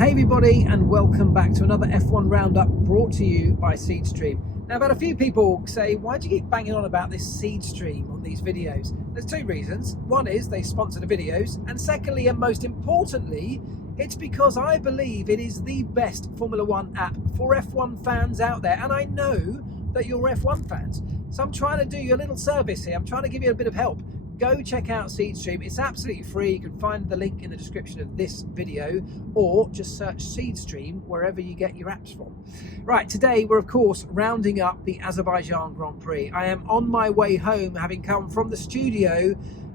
Hey everybody, and welcome back to another F1 Roundup brought to you by Seedstream. Now, I've had a few people say, why do you keep banging on about this Seedstream on these videos? There's two reasons. One is they sponsor the videos, and secondly, and most importantly, it's because I believe it is the best Formula One app for F1 fans out there, and I know that you're F1 fans. So I'm trying to do you a little service here. I'm trying to give you a bit of help. Go check out Seedstream. It's absolutely free. You can find the link in the description of this video, or just search Seedstream wherever you get your apps from. Right, today we're of course rounding up the Azerbaijan Grand Prix. I am on my way home, having come from the studio.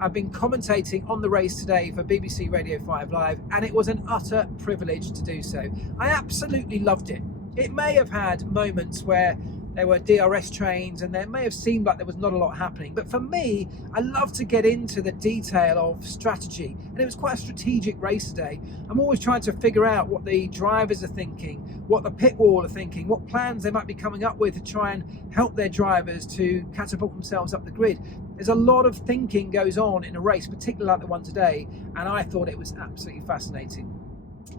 I've been commentating on the race today for BBC Radio 5 Live, and it was an utter privilege to do so. I absolutely loved it. It may have had moments where there were DRS trains and there may have seemed like there was not a lot happening, but for me, I love to get into the detail of strategy, and it was quite a strategic race today. I'm always trying to figure out what the drivers are thinking, what the pit wall are thinking, what plans they might be coming up with to try and help their drivers to catapult themselves up the grid. There's a lot of thinking goes on in a race, particularly like the one today, and I thought it was absolutely fascinating.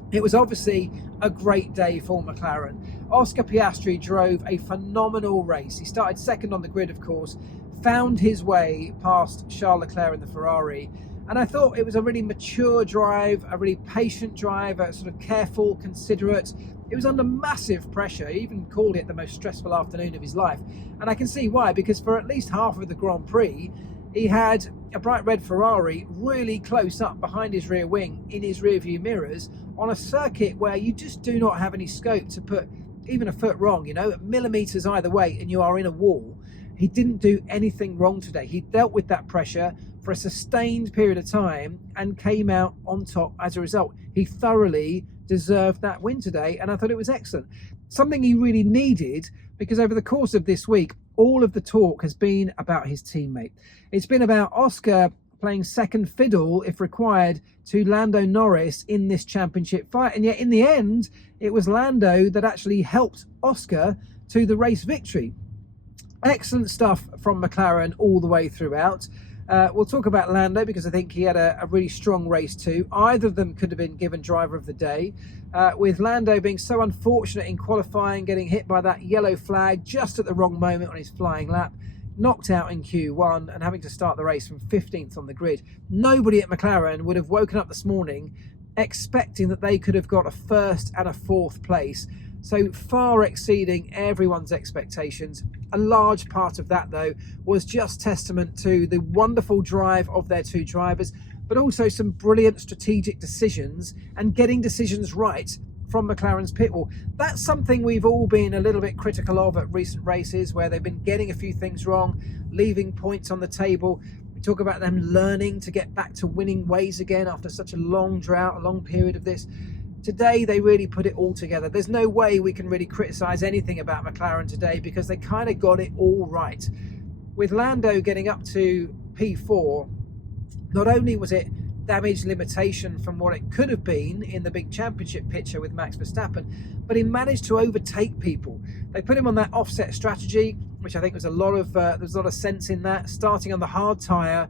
It was obviously a great day for McLaren. Oscar Piastri drove a phenomenal race. He started second on the grid, of course, found his way past Charles Leclerc in the Ferrari, and I thought it was a really mature drive, a really patient drive, a sort of careful, considerate. It was under massive pressure. He even called it the most stressful afternoon of his life, and I can see why, because for at least half of the Grand Prix, he had a bright red Ferrari really close up behind his rear wing in his rear view mirrors on a circuit where you just do not have any scope to put even a foot wrong, you know, millimeters either way, and you are in a wall. He didn't do anything wrong today. He dealt with that pressure for a sustained period of time and came out on top as a result. He thoroughly deserved that win today, and I thought it was excellent. Something he really needed, because over the course of this week, all of the talk has been about his teammate. It's been about Oscar playing second fiddle, if required, to Lando Norris in this championship fight. And yet in the end, it was Lando that actually helped Oscar to the race victory. Excellent stuff from McLaren all the way throughout. We'll talk about Lando because I think he had a really strong race too. Either of them could have been given driver of the day, with Lando being so unfortunate in qualifying, getting hit by that yellow flag just at the wrong moment on his flying lap, knocked out in Q1 and having to start the race from 15th on the grid. Nobody at McLaren would have woken up this morning expecting that they could have got a first and a fourth place, so far exceeding everyone's expectations. A large part of that, though, was just testament to the wonderful drive of their two drivers, but also some brilliant strategic decisions and getting decisions right from McLaren's pit wall. That's something we've all been a little bit critical of at recent races, where they've been getting a few things wrong, leaving points on the table. We talk about them learning to get back to winning ways again after such a long drought, a long period of this. Today, they really put it all together. There's no way we can really criticise anything about McLaren today because they kind of got it all right. With Lando getting up to P4, not only was it damage limitation from what it could have been in the big championship picture with Max Verstappen, but he managed to overtake people. They put him on that offset strategy, which I think was there's a lot of sense in that, starting on the hard tyre,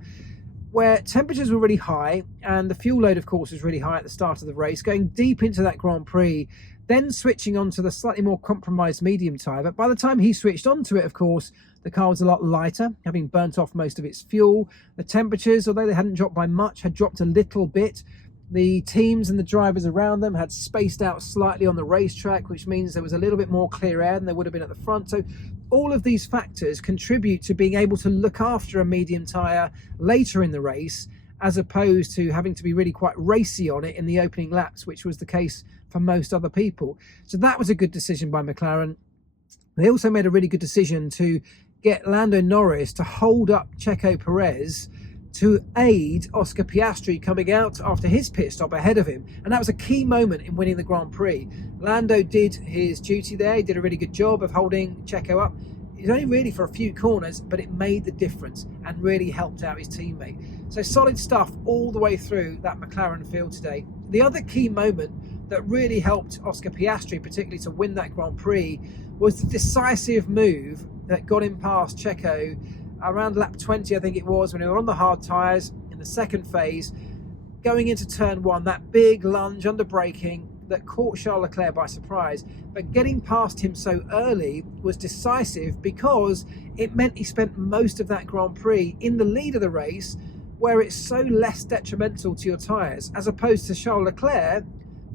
where temperatures were really high and the fuel load, of course, was really high at the start of the race, going deep into that Grand Prix, then switching on to the slightly more compromised medium tyre. But by the time he switched onto it, of course, the car was a lot lighter, having burnt off most of its fuel. The temperatures, although they hadn't dropped by much, had dropped a little bit. The teams and the drivers around them had spaced out slightly on the racetrack, which means there was a little bit more clear air than there would have been at the front. So all of these factors contribute to being able to look after a medium tyre later in the race, as opposed to having to be really quite racy on it in the opening laps, which was the case for most other people. So that was a good decision by McLaren. They also made a really good decision to get Lando Norris to hold up Checo Perez to aid Oscar Piastri coming out after his pit stop ahead of him. And that was a key moment in winning the Grand Prix. Lando did his duty there. He did a really good job of holding Checo up. It was only really for a few corners, but it made the difference and really helped out his teammate. So solid stuff all the way through that McLaren field today. The other key moment that really helped Oscar Piastri, particularly to win that Grand Prix, was the decisive move that got him past Checo around lap 20, I think it was, when they were on the hard tyres in the second phase, going into turn one, that big lunge under braking, that caught Charles Leclerc by surprise, but getting past him so early was decisive because it meant he spent most of that Grand Prix in the lead of the race, where it's so less detrimental to your tyres, as opposed to Charles Leclerc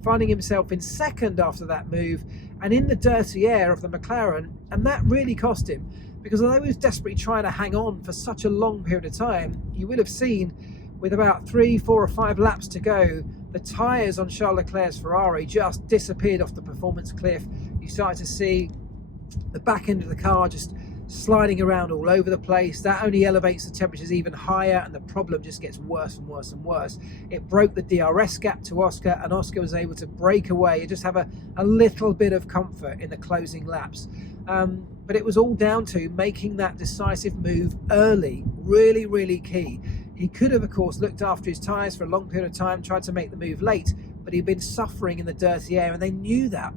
finding himself in second after that move and in the dirty air of the McLaren, and that really cost him, because although he was desperately trying to hang on for such a long period of time, you will have seen with about 3, 4 or 5 laps to go, the tyres on Charles Leclerc's Ferrari just disappeared off the performance cliff. You started to see the back end of the car just sliding around all over the place. That only elevates the temperatures even higher, and the problem just gets worse and worse and worse. It broke the DRS gap to Oscar, and Oscar was able to break away and just have a little bit of comfort in the closing laps. But it was all down to making that decisive move early. Really, really key. He could have, of course, looked after his tyres for a long period of time, tried to make the move late, but he'd been suffering in the dirty air, and they knew that.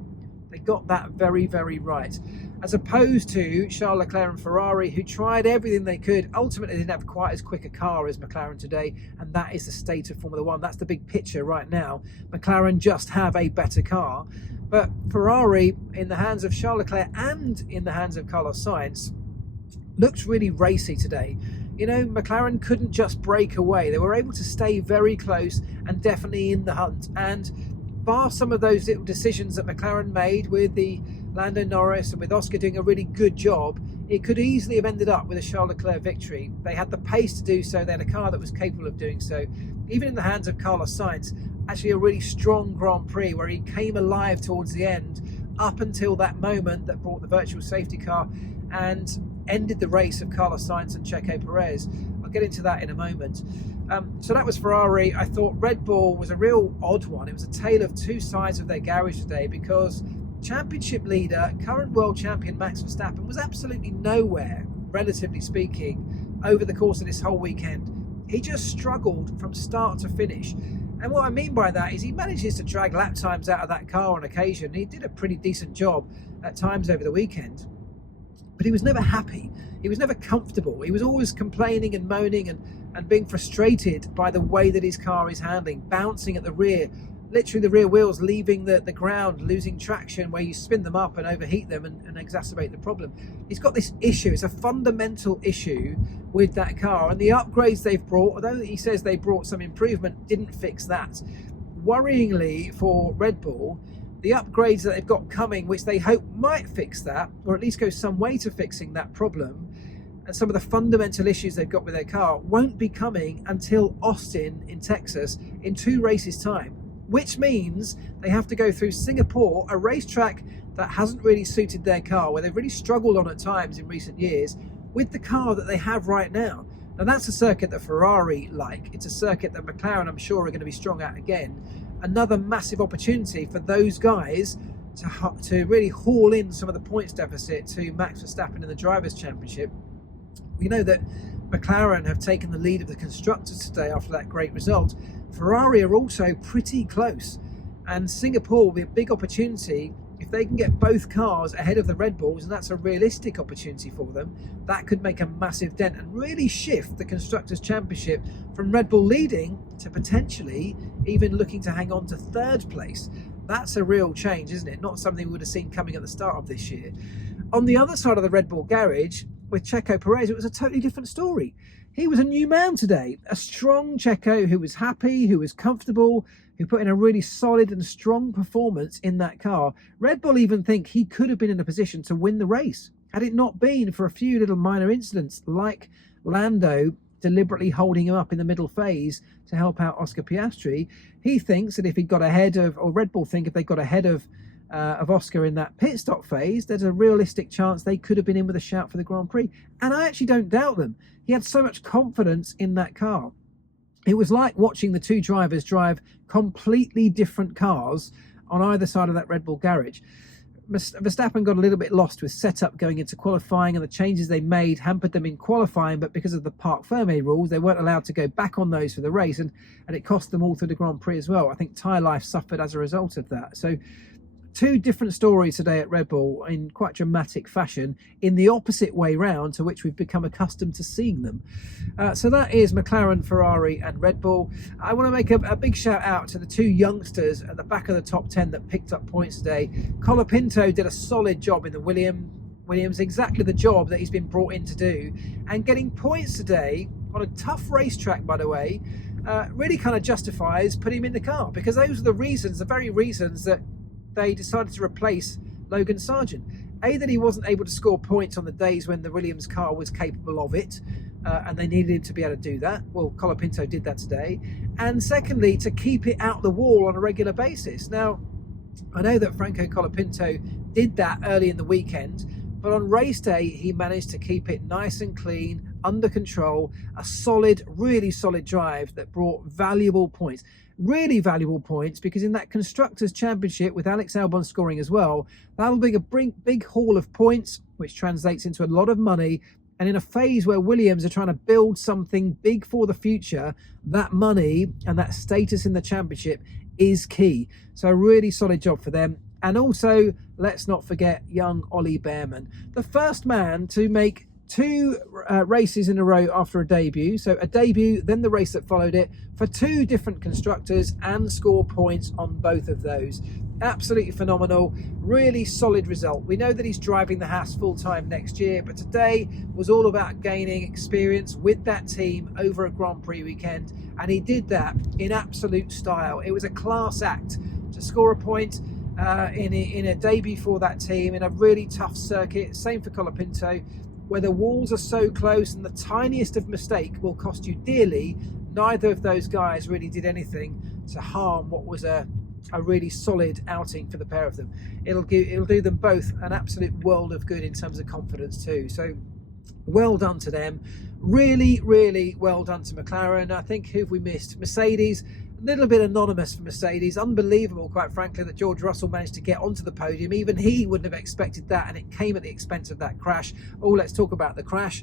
They got that very, very right. As opposed to Charles Leclerc and Ferrari, who tried everything they could. Ultimately, didn't have quite as quick a car as McLaren today, and that is the state of Formula One. That's the big picture right now. McLaren just have a better car. But Ferrari, in the hands of Charles Leclerc and in the hands of Carlos Sainz, looked really racy today. You know, McLaren couldn't just break away. They were able to stay very close and definitely in the hunt. And bar some of those little decisions that McLaren made with the Lando Norris and with Oscar doing a really good job, it could easily have ended up with a Charles Leclerc victory. They had the pace to do so. They had a car that was capable of doing so. Even in the hands of Carlos Sainz, actually a really strong Grand Prix where he came alive towards the end, up until that moment that brought the virtual safety car and ended the race of Carlos Sainz and Checo Perez. I'll get into that in a moment. So that was Ferrari. I thought Red Bull was a real odd one. It was a tale of two sides of their garage today, because championship leader, current world champion Max Verstappen was absolutely nowhere, relatively speaking, over the course of this whole weekend. He just struggled from start to finish. And what I mean by that is he manages to drag lap times out of that car on occasion. He did a pretty decent job at times over the weekend, but he was never happy. He was never comfortable. He was always complaining and moaning and being frustrated by the way that his car is handling, bouncing at the rear, literally the rear wheels leaving the ground, losing traction where you spin them up and overheat them and exacerbate the problem. He's got this issue. It's a fundamental issue with that car, and the upgrades they've brought, although he says they brought some improvement, didn't fix that. Worryingly for Red Bull, the upgrades that they've got coming, which they hope might fix that, or at least go some way to fixing that problem, and some of the fundamental issues they've got with their car, won't be coming until Austin in Texas in 2 races' time, which means they have to go through Singapore, a racetrack that hasn't really suited their car, where they've really struggled on at times in recent years, with the car that they have right now. Now that's a circuit that Ferrari like. It's a circuit that McLaren, I'm sure, are going to be strong at again. Another massive opportunity for those guys to really haul in some of the points deficit to Max Verstappen in the Drivers' Championship. We know that McLaren have taken the lead of the constructors today after that great result. Ferrari are also pretty close, and Singapore will be a big opportunity if they can get both cars ahead of the Red Bulls, and that's a realistic opportunity for them. That could make a massive dent and really shift the Constructors' Championship from Red Bull leading to potentially even looking to hang on to 3rd place. That's a real change, isn't it? Not something we would have seen coming at the start of this year. On the other side of the Red Bull garage, with Checo Perez, it was a totally different story. He was a new man today, a strong Checo who was happy, who was comfortable, who put in a really solid and strong performance in that car. Red Bull even think he could have been in a position to win the race, had it not been for a few little minor incidents, like Lando deliberately holding him up in the middle phase to help out Oscar Piastri. He thinks that if he'd got ahead of, or Red Bull think if they got ahead of Oscar in that pit stop phase, there's a realistic chance they could have been in with a shout for the Grand Prix. And I actually don't doubt them. He had so much confidence in that car. It was like watching the two drivers drive completely different cars on either side of that Red Bull garage. Verstappen got a little bit lost with setup going into qualifying, and the changes they made hampered them in qualifying, but because of the Parc Fermé rules, they weren't allowed to go back on those for the race, and it cost them all through the Grand Prix as well. I think tyre life suffered as a result of that. So two different stories today at Red Bull in quite dramatic fashion, in the opposite way round to which we've become accustomed to seeing them. So that is McLaren, Ferrari and Red Bull. I want to make a big shout out to the two youngsters at the back of the top 10 that picked up points today. Colapinto did a solid job in the Williams, exactly the job that he's been brought in to do, and getting points today on a tough racetrack, by the way, really kind of justifies putting him in the car, because those are the reasons, the very reasons that they decided to replace Logan Sargent. A, that he wasn't able to score points on the days when the Williams car was capable of it, and they needed him to be able to do that. Well, Colapinto did that today. And secondly, to keep it out the wall on a regular basis. Now, I know that Franco Colapinto did that early in the weekend, but on race day, he managed to keep it nice and clean, under control, a solid, really solid drive that brought valuable points. Really valuable points, because in that Constructors' Championship, with Alex Albon scoring as well, that'll be a big haul of points, which translates into a lot of money. And in a phase where Williams are trying to build something big for the future, that money and that status in the championship is key. So a really solid job for them. And also, let's not forget young Ollie Behrman, the first man to make two races in a row after a debut. So a debut, then the race that followed it, for two different constructors, and score points on both of those. Absolutely phenomenal, really solid result. We know that he's driving the Haas full-time next year, but today was all about gaining experience with that team over a Grand Prix weekend, and he did that in absolute style. It was a class act to score a point in a debut for that team in a really tough circuit. Same for Colapinto, where the walls are so close and the tiniest of mistake will cost you dearly. Neither of those guys really did anything to harm what was a really solid outing for the pair of them. It'll do them both an absolute world of good in terms of confidence too. So well done to them. Really, really well done to McLaren. I think, who have we missed? Mercedes. A little bit anonymous for Mercedes. Unbelievable, quite frankly, that George Russell managed to get onto the podium. Even he wouldn't have expected that, and it came at the expense of that crash. Oh, let's talk about the crash.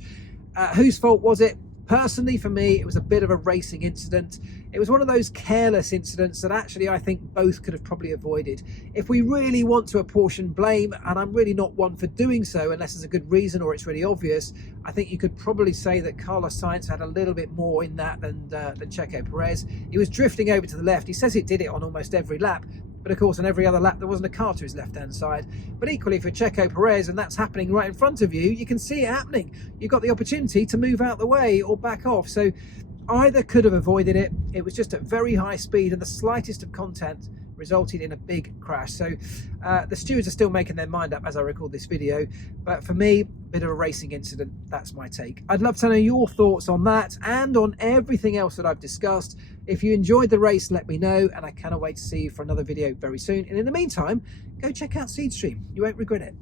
Whose fault was it? Personally, for me, it was a bit of a racing incident. It was one of those careless incidents that actually I think both could have probably avoided. If we really want to apportion blame, and I'm really not one for doing so unless there's a good reason or it's really obvious, I think you could probably say that Carlos Sainz had a little bit more in that than Checo Perez. He was drifting over to the left. He says it did it on almost every lap, but of course on every other lap there wasn't a car to his left-hand side. But equally for Checo Perez, and that's happening right in front of you, you can see it happening. You've got the opportunity to move out the way or back off. So either could have avoided it. It was just at very high speed, and the slightest of contact resulted in a big crash. So the stewards are still making their mind up as I record this video, but for me, a bit of a racing incident. That's my take. I'd love to know your thoughts on that and on everything else that I've discussed. If you enjoyed the race, let me know, and I cannot wait to see you for another video very soon. And in the meantime, go check out Seedstream. You won't regret it.